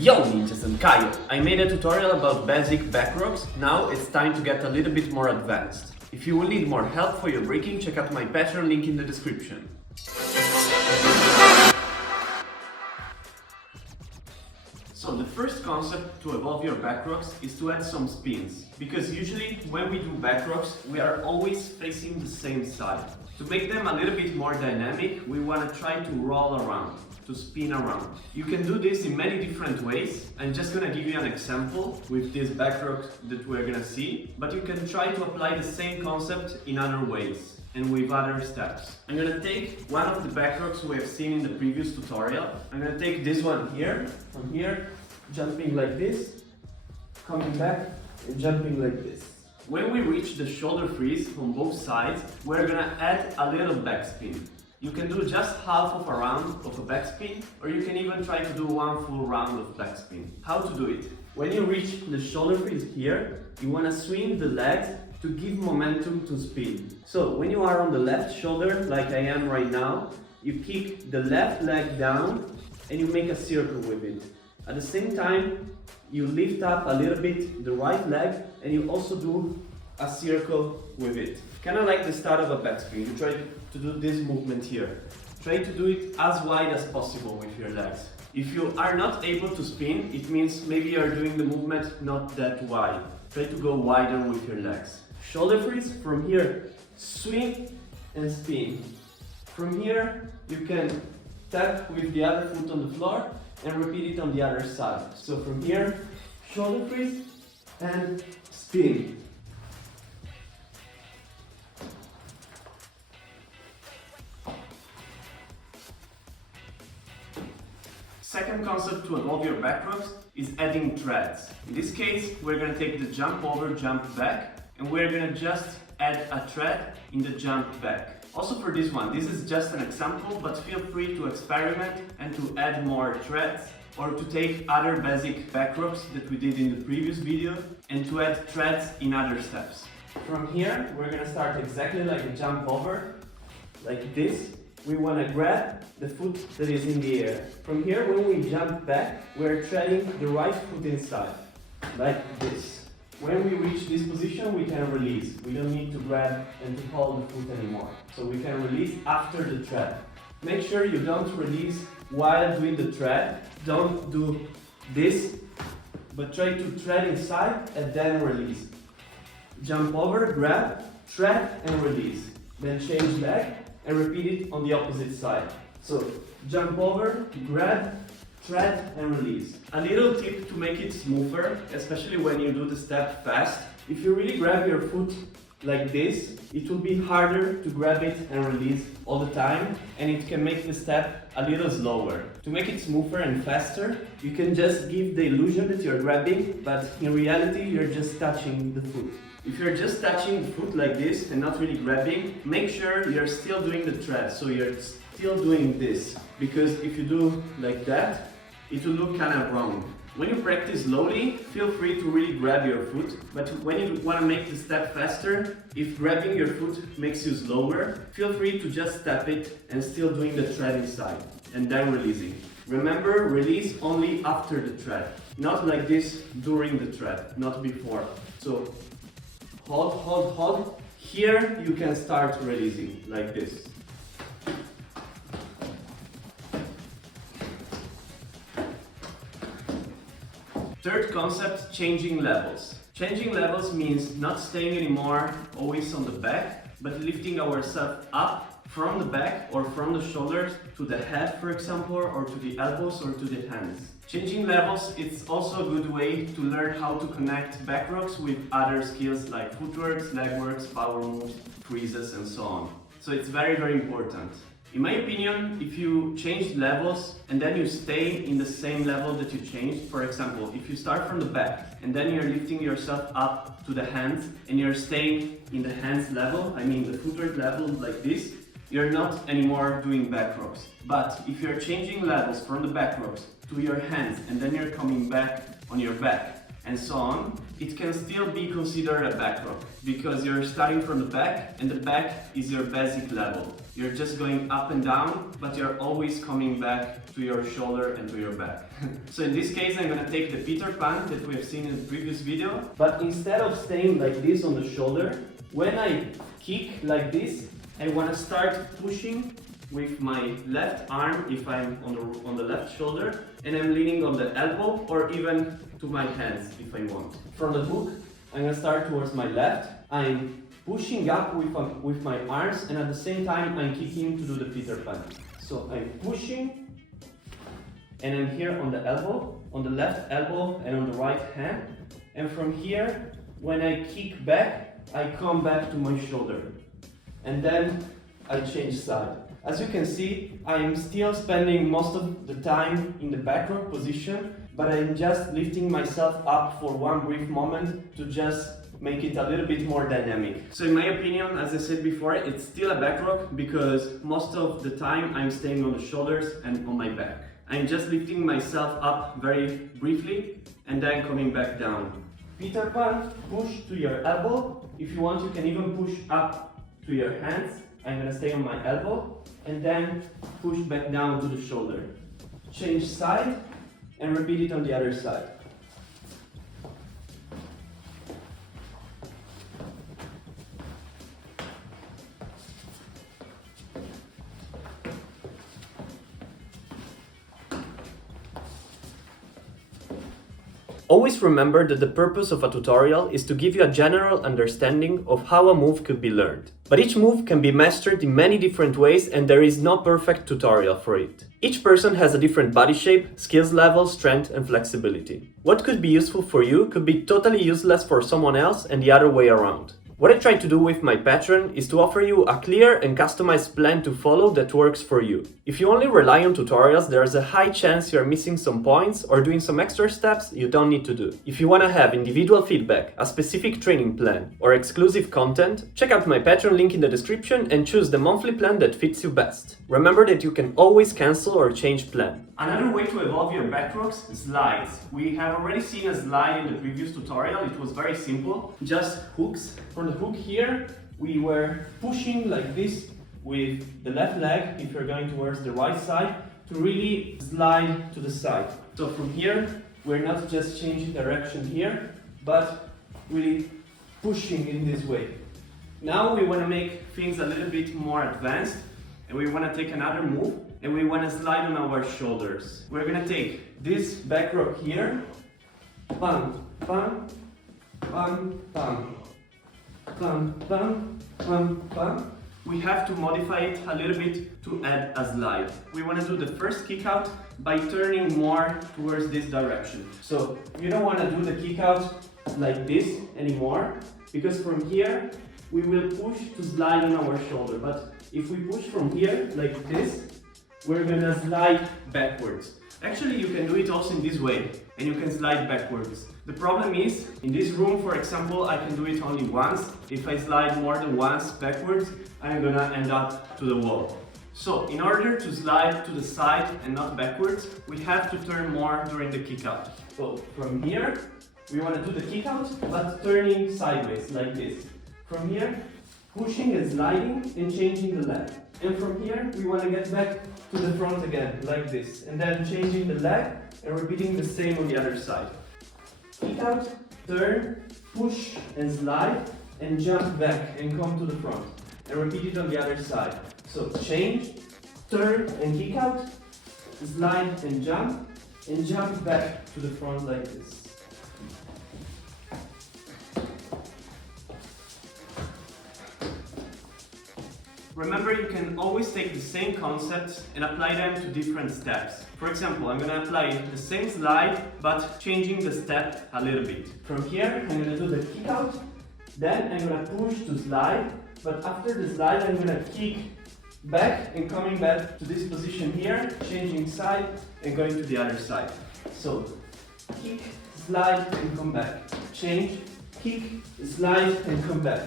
Yo ninjas and Kaio! I made a tutorial about basic Backrocks, now it's time to get a little bit more advanced. If you will need more help for your breaking, check out my Patreon link in the description. So the first concept to evolve your Backrocks is to add some spins, because usually when we do Backrocks we are always facing the same side. To make them a little bit more dynamic, we want to try to roll around, to spin around. You can do this in many different ways. I'm just gonna give you an example with this Backrock that we're gonna see, but you can try to apply the same concept in other ways and with other steps. I'm gonna take one of the Backrocks we have seen in the previous tutorial. I'm gonna take this one here, from here, jumping like this, coming back and jumping like this. When we reach the shoulder freeze on both sides, we're gonna add a little backspin. You can do just half of a round of a backspin, or you can even try to do one full round of backspin. How to do it? When you reach the shoulder freeze here, you want to swing the legs to give momentum to spin. So when you are on the left shoulder, like I am right now, you kick the left leg down and you make a circle with it. At the same time, you lift up a little bit the right leg and you also do a circle with it. Kind of like the start of a backspin. You try to do this movement here. Try to do it as wide as possible with your legs. If you are not able to spin, it means maybe you are doing the movement not that wide. Try to go wider with your legs. Shoulder freeze, from here, swing and spin. From here, you can tap with the other foot on the floor and repeat it on the other side. So from here, shoulder freeze and spin. Second concept to evolve your Backrocks is adding treads. In this case, we're going to take the jump over, jump back, and we're going to just add a tread in the jump back. Also for this one, this is just an example, but feel free to experiment and to add more treads, or to take other basic Backrocks that we did in the previous video and to add treads in other steps. From here, we're going to start exactly like a jump over, like this. We want to grab the foot that is in the air. From here, when we jump back, we're treading the right foot inside, like this. When we reach this position, we can release. We don't need to grab and to hold the foot anymore. So we can release after the tread. Make sure you don't release while doing the tread. Don't do this, but try to tread inside and then release. Jump over, grab, tread and release. Then change leg and repeat it on the opposite side. So jump over, grab, tread and release. A little tip to make it smoother, especially when you do the step fast. If you really grab your foot like this, it will be harder to grab it and release all the time, and it can make the step a little slower. To make it smoother and faster, you can just give the illusion that you're grabbing, but in reality you're just touching the foot. If you're just touching the foot like this and not really grabbing, make sure you're still doing the tread, so you're still doing this. Because if you do like that, it will look kind of wrong. When you practice slowly, feel free to really grab your foot, but when you want to make the step faster, if grabbing your foot makes you slower, feel free to just tap it and still doing the tread inside, and then releasing. Remember, release only after the tread, not like this during the tread, not before. So hold, hold, hold. Here you can start releasing, like this. Third concept, changing levels. Changing levels means not staying anymore always on the back, but lifting ourselves up from the back or from the shoulders to the head, for example, or to the elbows or to the hands. Changing levels, it's also a good way to learn how to connect Backrocks with other skills like footworks, legworks, power moves, freezes and so on. So it's very, very important. In my opinion, if you change levels and then you stay in the same level that you changed, for example, if you start from the back and then you're lifting yourself up to the hands and you're staying in the hands level, I mean the footwork level like this, you're not anymore doing Backrocks. But if you're changing levels from the Backrocks to your hands and then you're coming back on your back and so on, it can still be considered a backrock because you're starting from the back and the back is your basic level. You're just going up and down, but you're always coming back to your shoulder and to your back. So in this case, I'm gonna take the Peter Pan that we have seen in the previous video, but instead of staying like this on the shoulder, when I kick like this, I wanna start pushing with my left arm if I'm on the left shoulder, and I'm leaning on the elbow or even to my hands if I want. From the hook, I'm gonna start towards my left. I'm pushing up with my arms, and at the same time I'm kicking to do the Peter Pan. So I'm pushing, and I'm here on the elbow, on the left elbow and on the right hand. And from here, when I kick back, I come back to my shoulder. And then I change side. As you can see, I am still spending most of the time in the backrock position, but I'm just lifting myself up for one brief moment to just make it a little bit more dynamic. So in my opinion, as I said before, it's still a backrock because most of the time I'm staying on the shoulders and on my back. I'm just lifting myself up very briefly and then coming back down. Peter Pan, push to your elbow. If you want, you can even push up to your hands. I'm gonna stay on my elbow and then push back down to the shoulder. Change side and repeat it on the other side. Always remember that the purpose of a tutorial is to give you a general understanding of how a move could be learned. But each move can be mastered in many different ways and there is no perfect tutorial for it. Each person has a different body shape, skills level, strength and flexibility. What could be useful for you could be totally useless for someone else and the other way around. What I try to do with my Patreon is to offer you a clear and customized plan to follow that works for you. If you only rely on tutorials, there is a high chance you are missing some points or doing some extra steps you don't need to do. If you want to have individual feedback, a specific training plan, or exclusive content, check out my Patreon link in the description and choose the monthly plan that fits you best. Remember that you can always cancel or change plan. Another way to evolve your backrocks is slides. We have already seen a slide in the previous tutorial. It was very simple, just hooks. From the hook here, we were pushing like this with the left leg, if you're going towards the right side, to really slide to the side. So from here, we're not just changing direction here, but really pushing in this way. Now we want to make things a little bit more advanced, and we want to take another move, and we want to slide on our shoulders. We're going to take this back rock here, bam, bam, bam, bam, bam, bam, bam, bam. We have to modify it a little bit to add a slide. We want to do the first kick out by turning more towards this direction. So you don't want to do the kick out like this anymore, because from here we will push to slide on our shoulder. But if we push from here like this, we're gonna slide backwards. Actually, you can do it also in this way, and you can slide backwards. The problem is, in this room, for example, I can do it only once. If I slide more than once backwards, I'm gonna end up to the wall. So, in order to slide to the side and not backwards, we have to turn more during the kick out. So, from here, we wanna do the kick out, but turning sideways, like this. From here, pushing and sliding and changing the leg. And from here, we want to get back to the front again, like this. And then changing the leg and repeating the same on the other side. Kick out, turn, push and slide, and jump back and come to the front. And repeat it on the other side. So change, turn and kick out, slide and jump back to the front like this. Remember, you can always take the same concepts and apply them to different steps. For example, I'm going to apply the same slide, but changing the step a little bit. From here, I'm going to do the kick out, then I'm going to push to slide, but after the slide, I'm going to kick back and coming back to this position here, changing side and going to the other side. So, kick, slide and come back. Change, kick, slide and come back.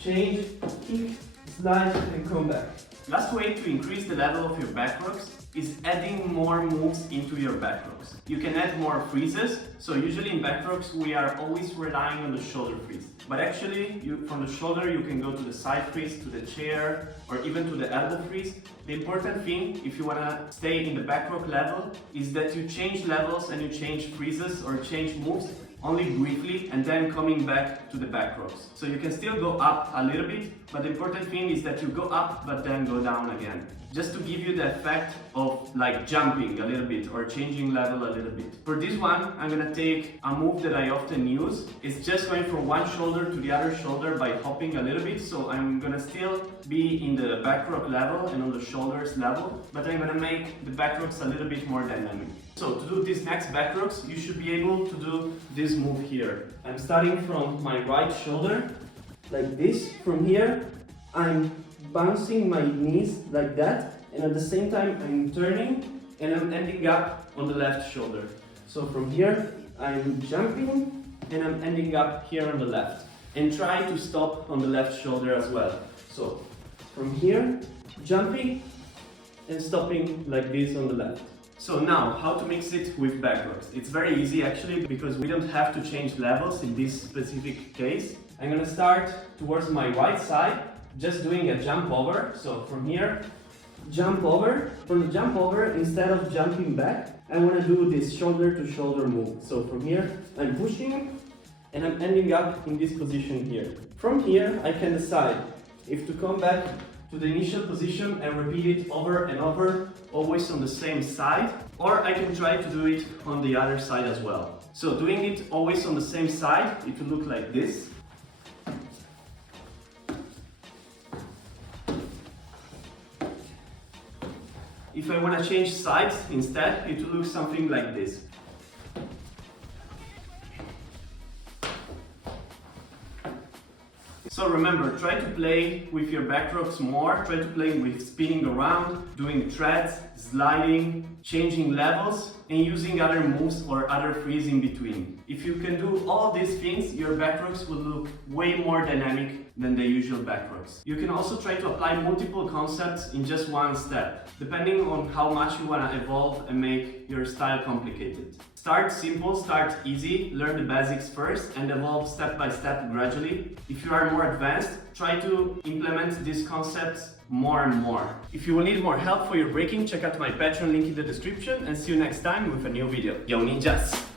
Change, kick, slide and come back. Last way to increase the level of your backrocks is adding more moves into your Backrocks. You can add more freezes, so usually in Backrocks we are always relying on the shoulder freeze. But actually, from the shoulder you can go to the side freeze, to the chair, or even to the elbow freeze. The important thing, if you want to stay in the Backrock level, is that you change levels and you change freezes or change moves only briefly and then coming back to the Backrocks. So you can still go up a little bit, but the important thing is that you go up but then go down again. Just to give you the effect of like jumping a little bit or changing level a little bit. For this one, I'm gonna take a move that I often use. It's just going from one shoulder to the other shoulder by hopping a little bit. So I'm gonna still be in the Backrock level and on the shoulders level, but I'm gonna make the Backrocks a little bit more dynamic. So to do this next Backrocks, you should be able to do this move here. I'm starting from my right shoulder, like this. From here, I'm bouncing my knees like that, and at the same time I'm turning and I'm ending up on the left shoulder. So from here I'm jumping and I'm ending up here on the left, and try to stop on the left shoulder as well. So from here, jumping and stopping like this on the left. So now, how to mix it with Backrocks? It's very easy actually, because we don't have to change levels in this specific case. I'm gonna start towards my right side, just doing a jump over. So from here, jump over. From the jump over, instead of jumping back, I want to do this shoulder to shoulder move. So from here, I'm pushing and I'm ending up in this position here. From here, I can decide if to come back to the initial position and repeat it over and over, always on the same side, or I can try to do it on the other side as well. So doing it always on the same side, it will look like this. If I want to change sides instead, it will look something like this. So remember, try to play with your Backrocks more, try to play with spinning around, doing treads, sliding, changing levels, and using other moves or other frees in between. If you can do all these things, your Backrocks will look way more dynamic than the usual Backrocks. You can also try to apply multiple concepts in just one step, depending on how much you want to evolve and make your style complicated. Start simple, start easy, learn the basics first and evolve step by step gradually. If you are more advanced, try to implement these concepts more and more. If you will need more help for your breaking, check out my Patreon link in the description, and see you next time with a new video. Yo ninjas!